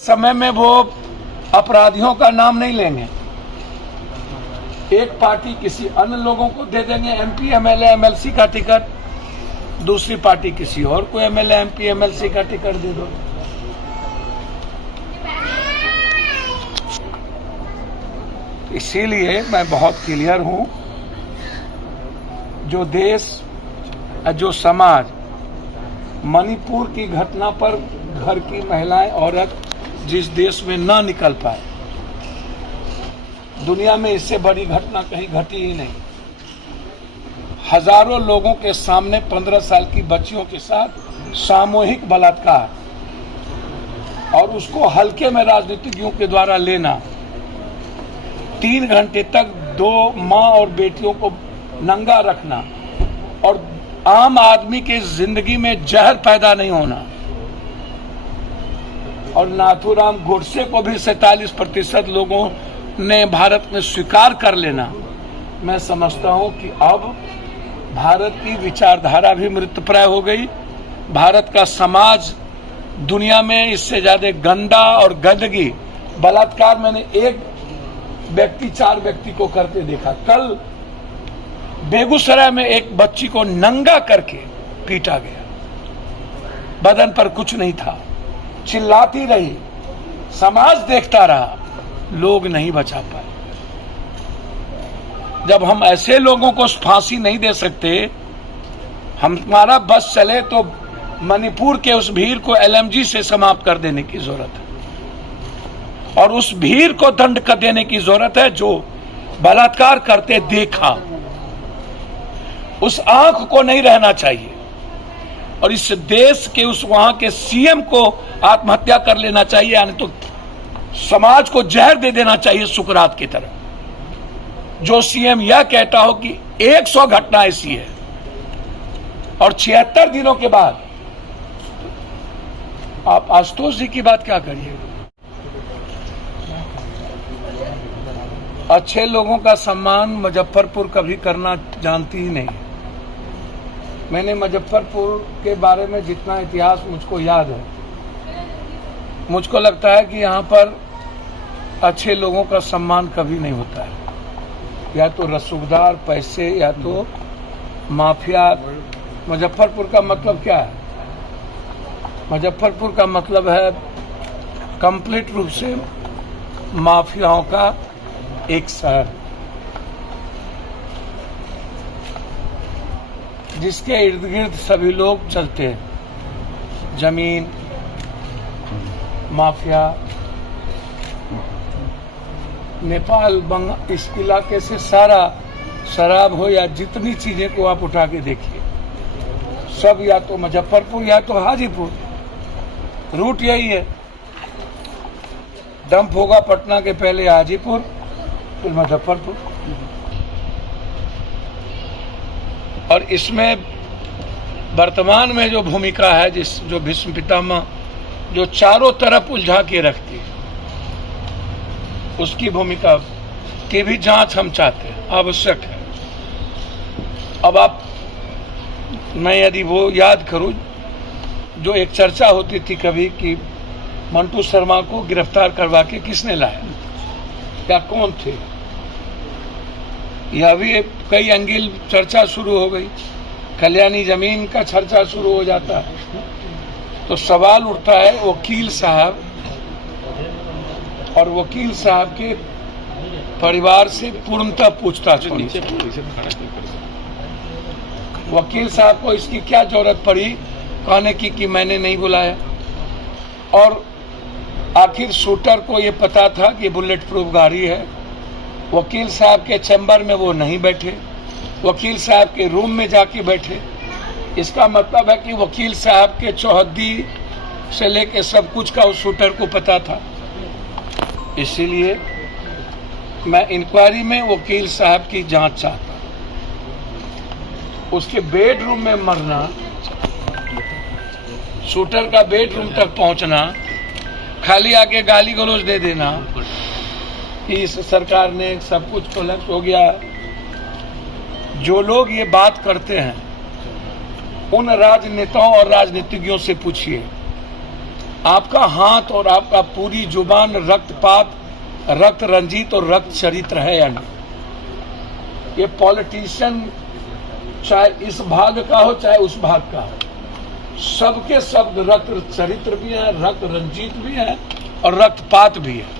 समय में वो अपराधियों का नाम नहीं लेंगे। एक पार्टी किसी अन्य लोगों को दे देंगे एमपी, एमएलए, एमएलसी का टिकट, दूसरी पार्टी किसी और को एमएलए, एमपी, एमएलसी का टिकट दे दो। इसीलिए मैं बहुत क्लियर हूं, जो देश, जो समाज मणिपुर की घटना पर घर की महिलाएं, औरत जिस देश में ना निकल पाए, दुनिया में इससे बड़ी घटना कहीं घटी ही नहीं। हजारों लोगों के सामने 15 साल की बच्चियों के साथ सामूहिक बलात्कार और उसको हल्के में राजनीतिज्ञों के द्वारा लेना, 3 घंटे तक 2 मां और बेटियों को नंगा रखना और आम आदमी के जिंदगी में जहर पैदा नहीं होना, और नाथूराम गोडसे को भी 47% लोगों ने भारत में स्वीकार कर लेना। मैं समझता हूं कि अब भारत की विचारधारा भी मृतप्राय हो गई। भारत का समाज दुनिया में इससे ज्यादा गंदा और गंदगी, बलात्कार मैंने एक व्यक्ति 4 व्यक्ति को करते देखा। कल बेगूसराय में एक बच्ची को नंगा करके पीटा गया, बदन पर कुछ नहीं था, चिल्लाती रही, समाज देखता रहा, लोग नहीं बचा पाए। जब हम ऐसे लोगों को फांसी नहीं दे सकते, हमारा बस चले तो मणिपुर के उस भीड़ को एलएमजी से समाप्त कर देने की जरूरत है, और उस भीड़ को दंड कर देने की जरूरत है जो बलात्कार करते देखा। उस आंख को नहीं रहना चाहिए, और इस देश के उस वहां के सीएम को आत्महत्या कर लेना चाहिए, यानी तो समाज को जहर दे देना चाहिए सुकरात की तरह। जो सीएम यह कहता हो कि 100 घटना ऐसी है और 76 दिनों के बाद, आप आशुतोष जी की बात क्या करिए। अच्छे लोगों का सम्मान मुजफ्फरपुर कभी करना जानती ही नहीं। मैंने मुजफ्फरपुर के बारे में जितना इतिहास मुझको याद है, मुझको लगता है कि यहाँ पर अच्छे लोगों का सम्मान कभी नहीं होता है। या तो रसूखदार, पैसे, या तो माफिया। मुजफ्फरपुर का मतलब क्या है? मुजफ्फरपुर का मतलब है कंप्लीट रूप से माफियाओं का एक शहर, जिसके इर्द गिर्द सभी लोग चलते हैं। जमीन माफिया, नेपाल, बंगाल, इस इलाके से सारा शराब हो या जितनी चीजें को आप उठा के देखिए, सब या तो मुजफ्फरपुर या तो हाजीपुर, रूट यही है। डंप होगा पटना के पहले हाजीपुर, फिर मुजफ्फरपुर। और इसमें वर्तमान में जो भूमिका है, जो भीष्म पितामह जो चारों तरफ उलझा के रखती है, उसकी भूमिका की भी जांच हम चाहते हैं, आवश्यक है। अब मैं यदि वो याद करूं, जो एक चर्चा होती थी कभी कि मंटू शर्मा को गिरफ्तार करवा के किसने लाया या कौन थे, यह भी कई एंगल चर्चा शुरू हो गई। कल्याणी जमीन का चर्चा शुरू हो जाता है, तो सवाल उठता है वकील साहब और वकील साहब के परिवार से पूर्णतः पूछताछ होनी चाहिए। वकील साहब को इसकी क्या जरूरत पड़ी कहने की कि मैंने नहीं बुलाया, और आखिर शूटर को ये पता था कि बुलेट प्रूफ गाड़ी है। वकील साहब के चैम्बर में वो नहीं बैठे, वकील साहब के रूम में जाके बैठे। इसका मतलब है कि वकील साहब के चौहद्दी से लेके सब कुछ का उस शूटर को पता था। इसीलिए मैं इंक्वायरी में वकील साहब की जांच चाहता हूं। उसके बेडरूम में मरना, शूटर का बेडरूम तक पहुंचना, खाली आके गाली गलौज दे देना कि इस सरकार ने सब कुछ कोलैप्स हो गया। जो लोग ये बात करते हैं, उन राजनेताओं और राजनीतिज्ञों से पूछिए आपका हाथ और आपका पूरी जुबान रक्तपात, रक्त रंजित और रक्त चरित्र है या नहीं। ये पॉलिटिशियन चाहे इस भाग का हो चाहे उस भाग का हो, सबके शब्द रक्त चरित्र भी है, रक्त रंजित भी है और रक्तपात भी है।